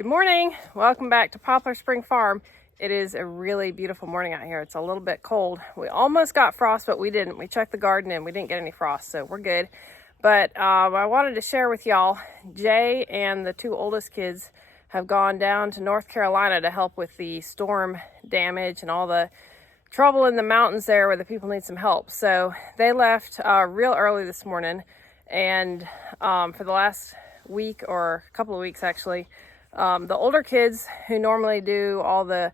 Good morning. Welcome back to Poplar Spring Farm. It is a really beautiful morning out here. It's a little bit cold. We almost got frost, but we didn't. We checked the garden and we didn't get any frost, so we're good. But I wanted to share with y'all, Jay and the two oldest kids have gone down to North Carolina to help with the storm damage and all the trouble in the mountains there where the people need some help. So they left real early this morning, and for the last week or a couple of weeks actually, the older kids who normally do all the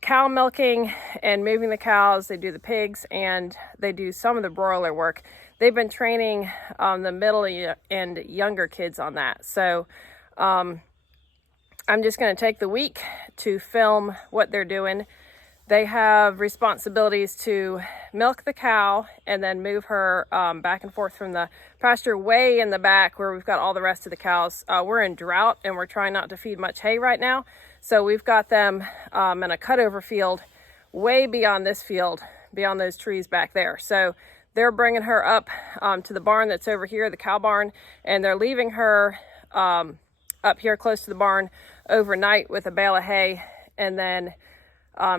cow milking and moving the cows, they do the pigs, and they do some of the broiler work. They've been training the middle and younger kids on that. So I'm just going to take the week to film what they're doing. They have responsibilities to milk the cow and then move her back and forth from the pasture way in the back where we've got all the rest of the cows. We're in drought and we're trying not to feed much hay right now. So we've got them in a cutover field way beyond this field, beyond those trees back there. So they're bringing her up to the barn that's over here, the cow barn, and they're leaving her up here close to the barn overnight with a bale of hay, and then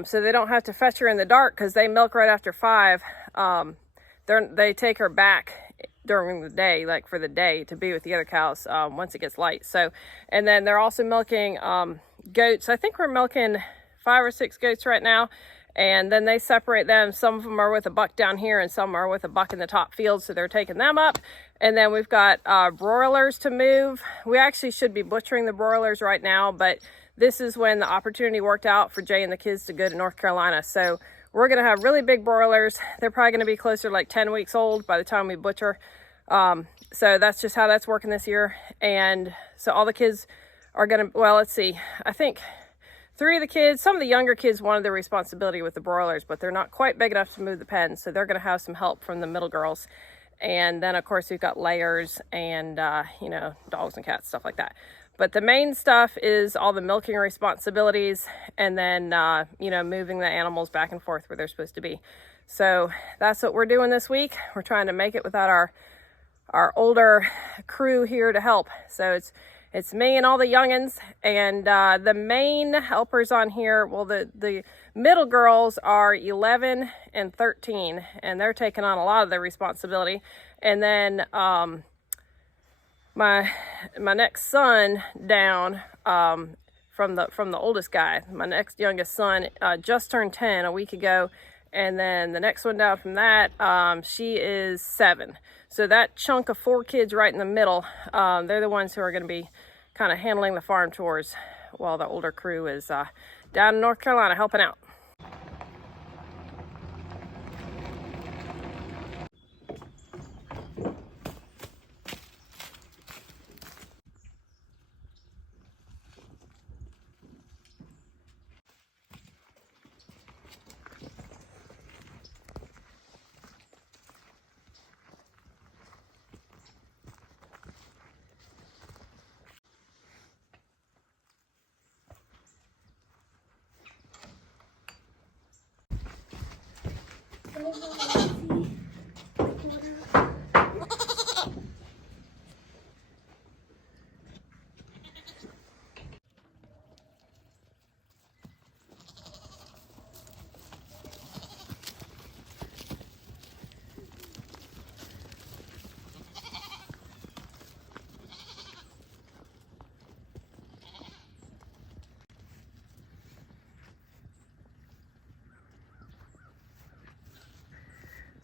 so they don't have to fetch her in the dark because they milk right after 5. They take her back during the day, like for the day, to be with the other cows once it gets light. So, and then they're also milking goats. I think we're milking 5 or 6 goats right now. And then they separate them. Some of them are with a buck down here and some are with a buck in the top field. So they're taking them up. And then we've got broilers to move. We actually should be butchering the broilers right now, but this is when the opportunity worked out for Jay and the kids to go to North Carolina. So we're going to have really big broilers. They're probably going to be closer to like 10 weeks old by the time we butcher. So that's just how that's working this year. And so all the kids are going to, well, let's see. I think 3 of the kids, some of the younger kids wanted the responsibility with the broilers, but they're not quite big enough to move the pen. So they're going to have some help from the middle girls. And then of course we've got layers and, dogs and cats, stuff like that. But the main stuff is all the milking responsibilities and then, moving the animals back and forth where they're supposed to be. So that's what we're doing this week. We're trying to make it without our older crew here to help. So it's me and all the youngins, and the main helpers on here, well, the middle girls are 11 and 13, and they're taking on a lot of the responsibility. And then my next son down from the oldest guy, my next youngest son, just turned 10 a week ago, and then the next one down from that, she is 7. So that chunk of 4 kids right in the middle, they're the ones who are going to be kind of handling the farm chores while the older crew is down in North Carolina helping out.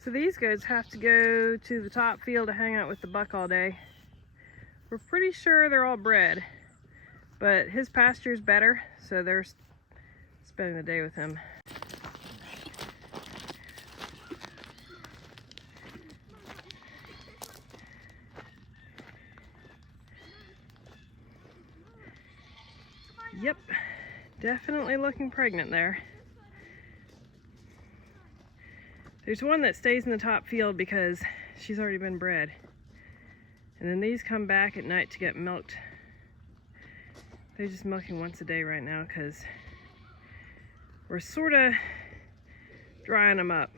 So these goats have to go to the top field to hang out with the buck all day. We're pretty sure they're all bred, but his pasture's better, so they're spending the day with him. Yep, definitely looking pregnant there. There's one that stays in the top field because she's already been bred. And then these come back at night to get milked. They're just milking once a day right now because we're sort of drying them up.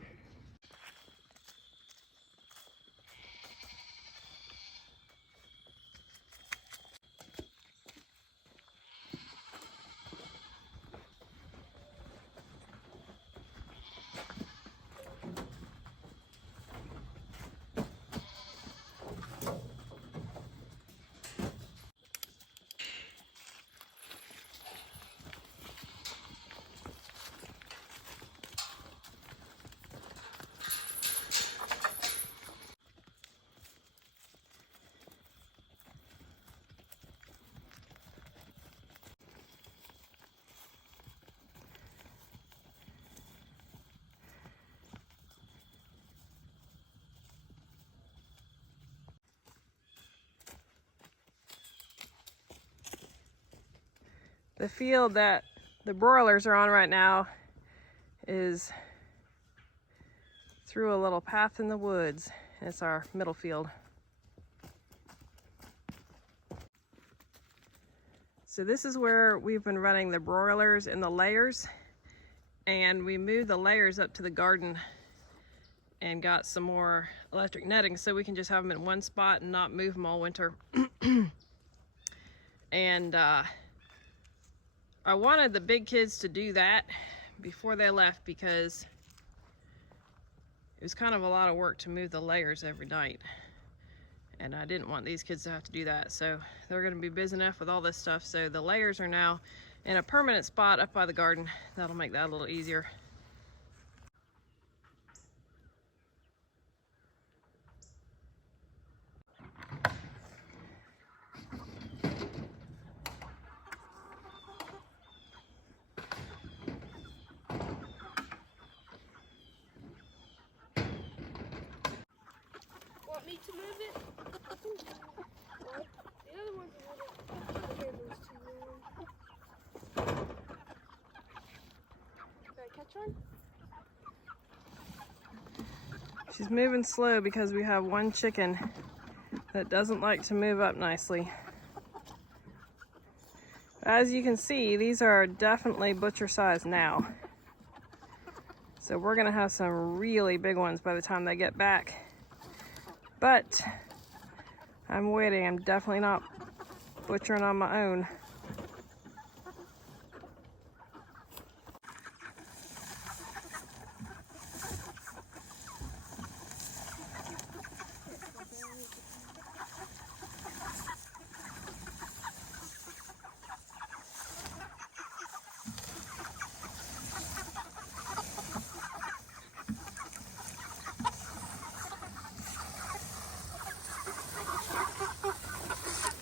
The field that the broilers are on right now is through a little path in the woods. It's our middle field. So this is where we've been running the broilers in the layers, and we moved the layers up to the garden and got some more electric netting so we can just have them in one spot and not move them all winter. And I wanted the big kids to do that before they left because it was kind of a lot of work to move the layers every night. And I didn't want these kids to have to do that. So they're gonna be busy enough with all this stuff. So the layers are now in a permanent spot up by the garden. That'll make that a little easier. Want me to move it? What? The other one's a little. Okay, those two more. Did I catch one? She's moving slow because we have one chicken that doesn't like to move up nicely. As you can see, these are definitely butcher size now. So we're gonna have some really big ones by the time they get back. But I'm waiting. I'm definitely not butchering on my own.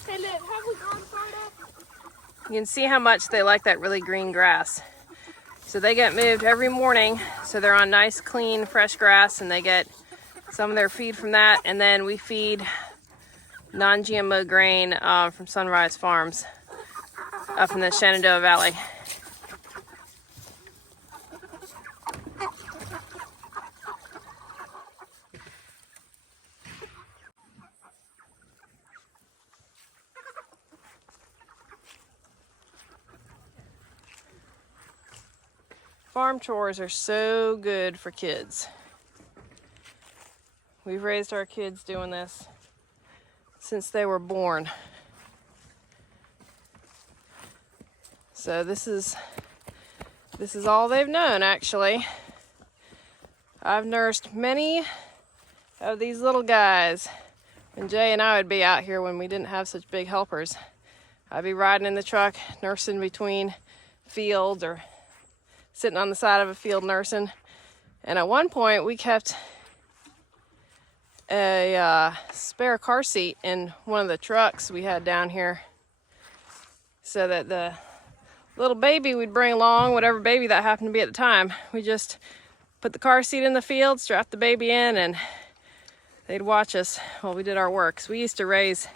Hey, Liv, have we gone far enough? You can see how much they like that really green grass. So they get moved every morning. So they're on nice, clean, fresh grass, and they get some of their feed from that. And then we feed non-GMO grain from Sunrise Farms up in the Shenandoah Valley. Farm chores are so good for kids. We've raised our kids doing this since they were born. So this is all they've known, actually. I've nursed many of these little guys. And Jay and I would be out here when we didn't have such big helpers. I'd be riding in the truck, nursing between fields or sitting on the side of a field nursing. And at one point we kept a spare car seat in one of the trucks we had down here so that the little baby we'd bring along, whatever baby that happened to be at the time, we just put the car seat in the field, strap the baby in, and they'd watch us while we did our work. So we used to raise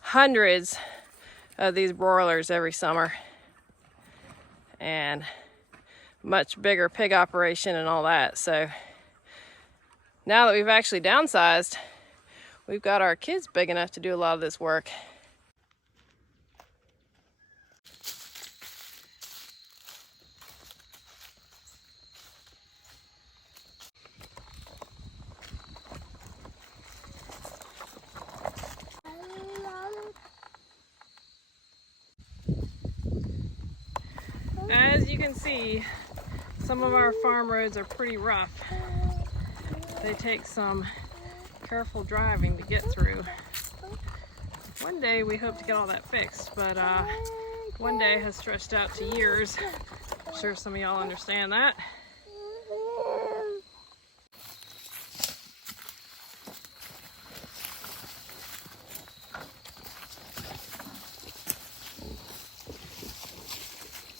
hundreds of these broilers every summer, and much bigger pig operation and all that. So now that we've actually downsized, we've got our kids big enough to do a lot of this work. As you can see, some of our farm roads are pretty rough. They take some careful driving to get through. One day we hope to get all that fixed, but one day has stretched out to years. I'm sure some of y'all understand that.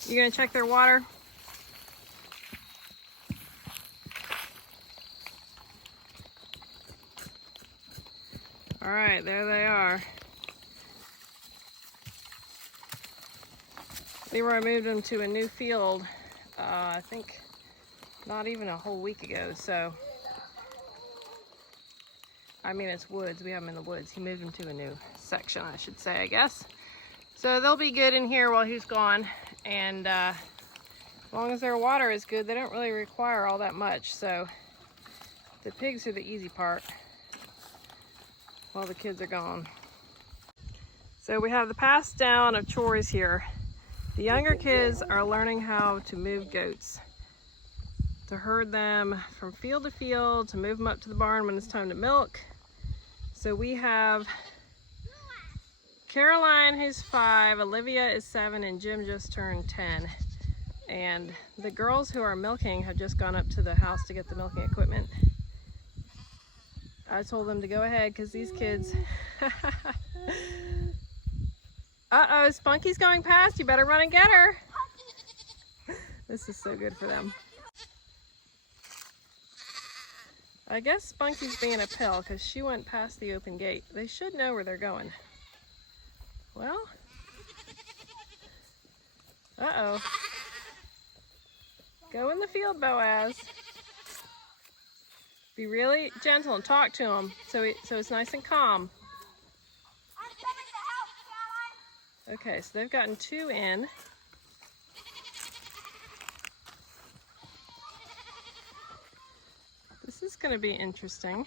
You gonna check their water? All right, there they are. Leroy moved them to a new field, I think not even a whole week ago, so. I mean, it's woods. We have them in the woods. He moved them to a new section, I should say, I guess. So they'll be good in here while he's gone. And as long as their water is good, they don't really require all that much. So the pigs are the easy part while the kids are gone. So we have the pass down of chores here. The younger kids are learning how to move goats, to herd them from field to field, to move them up to the barn when it's time to milk. So we have Caroline, who's 5, Olivia is 7, and Jim just turned 10. And the girls who are milking have just gone up to the house to get the milking equipment. I told them to go ahead because these kids... Uh-oh, Spunky's going past. You better run and get her. This is so good for them. I guess Spunky's being a pill because she went past the open gate. They should know where they're going. Well, uh-oh. Go in the field, Boaz. Be really gentle and talk to him so it's nice and calm. I'm coming to help, Caroline. Okay, so they've gotten 2 in. This is going to be interesting.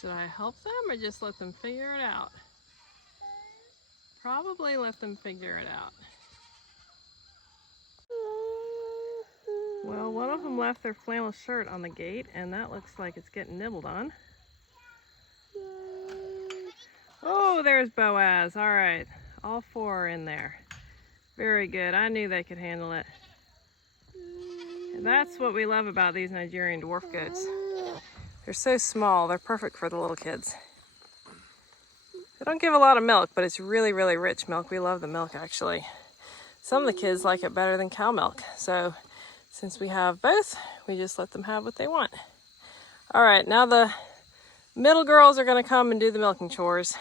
Should I help them or just let them figure it out? Probably let them figure it out. Well, one of them left their flannel shirt on the gate, and that looks like it's getting nibbled on. Oh, there's Boaz. All right, all 4 are in there. Very good. I knew they could handle it. And that's what we love about these Nigerian dwarf goats. They're so small. They're perfect for the little kids. They don't give a lot of milk, but it's really, really rich milk. We love the milk, actually. Some of the kids like it better than cow milk. So since we have both, we just let them have what they want. All right, now the middle girls are going to come and do the milking chores.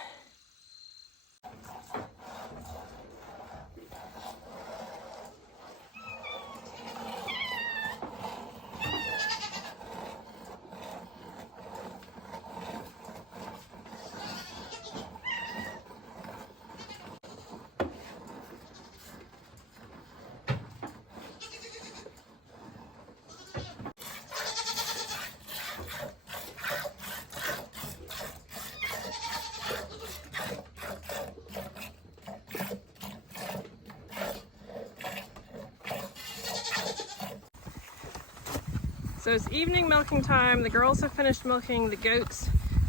So it's evening milking time. The girls have finished milking the goats,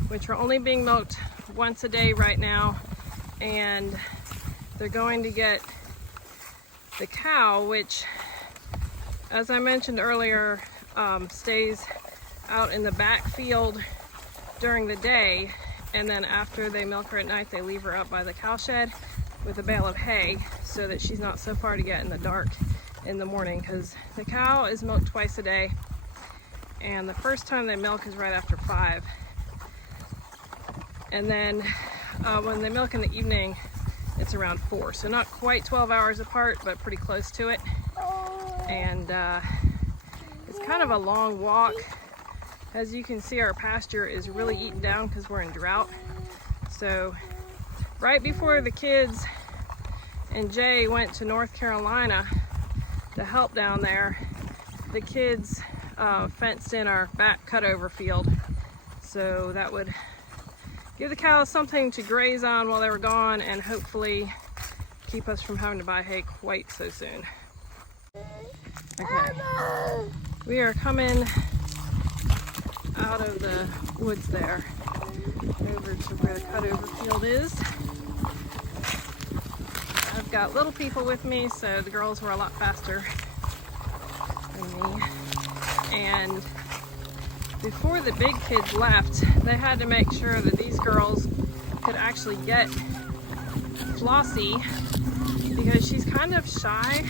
which are only being milked once a day right now. And they're going to get the cow, which, as I mentioned earlier, stays out in the back field during the day. And then after they milk her at night, they leave her up by the cow shed with a bale of hay so that she's not so far to get in the dark in the morning, because the cow is milked twice a day. And the first time they milk is right after 5. And then when they milk in the evening, it's around 4. So not quite 12 hours apart, but pretty close to it. And it's kind of a long walk. As you can see, our pasture is really eaten down because we're in drought. So right before the kids and Jay went to North Carolina to help down there, the kids fenced in our back cutover field, so that would give the cows something to graze on while they were gone and hopefully keep us from having to buy hay quite so soon. Okay, we are coming out of the woods there over to where the cutover field is. I've got little people with me, so the girls were a lot faster than me. And before the big kids left, they had to make sure that these girls could actually get Flossie, because she's kind of shy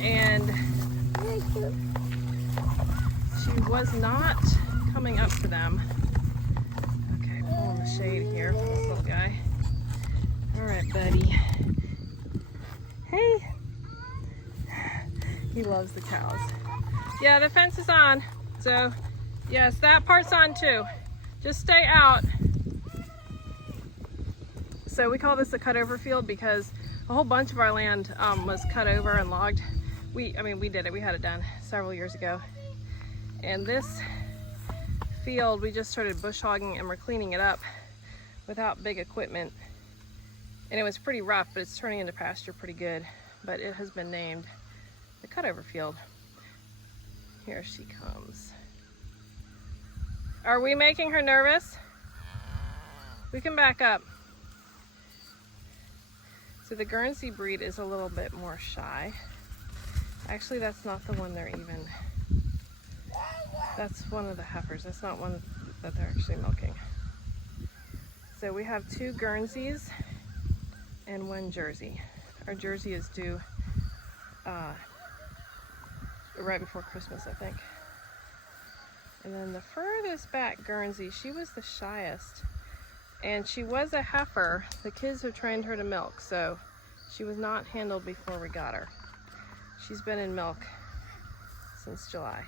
and She was not coming up to them. Okay, pulling the shade here for this little guy. All right, buddy. Hey. He loves the cows. Yeah, the fence is on. So, yes, that part's on too. Just stay out. So we call this a cutover field because a whole bunch of our land was cut over and logged. We did it. We had it done several years ago. And this field, we just started bush hogging and we're cleaning it up without big equipment. And it was pretty rough, but it's turning into pasture pretty good. But it has been named the cutover field. Here she comes. Are we making her nervous? We can back up. So the Guernsey breed is a little bit more shy. Actually, that's not the one they're even, that's one of the heifers. That's not one that they're actually milking. So we have 2 Guernseys and 1 Jersey. Our Jersey is due right before Christmas, I think. And then the furthest back Guernsey, she was the shyest. And she was a heifer. The kids have trained her to milk, so she was not handled before we got her. She's been in milk since July.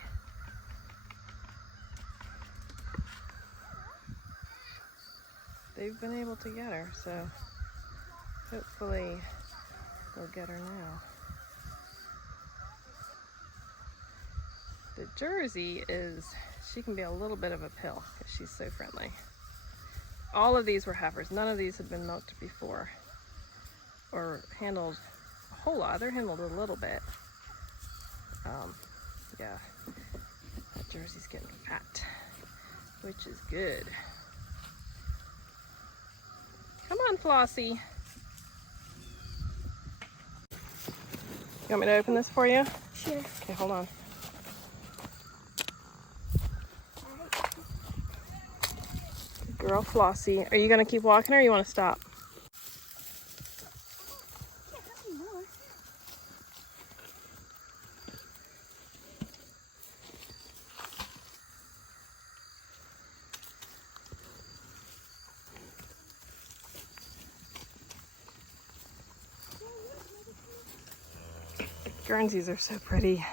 They've been able to get her, so hopefully they'll get her now. The Jersey she can be a little bit of a pill because she's so friendly. All of these were heifers. None of these had been milked before or handled a whole lot. They're handled a little bit. Yeah, that Jersey's getting fat, which is good. Come on, Flossie. You want me to open this for you? Sure. Okay, hold on. Good girl, Flossie. Are you gonna keep walking or you want to stop? Guernseys are so pretty.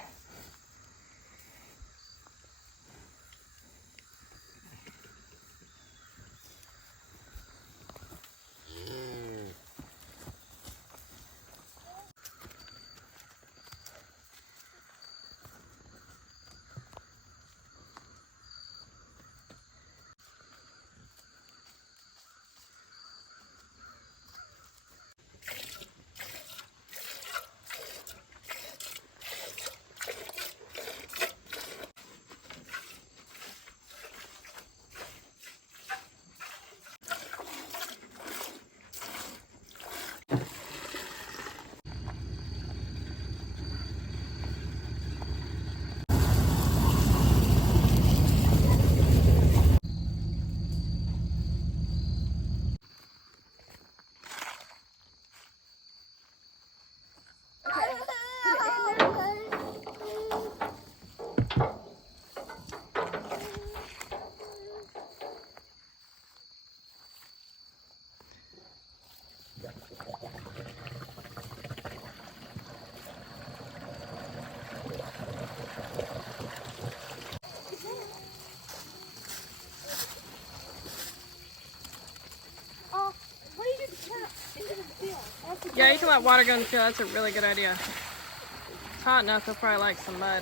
Yeah, you can let water go in the field. That's a really good idea. It's hot enough, they'll probably like some mud.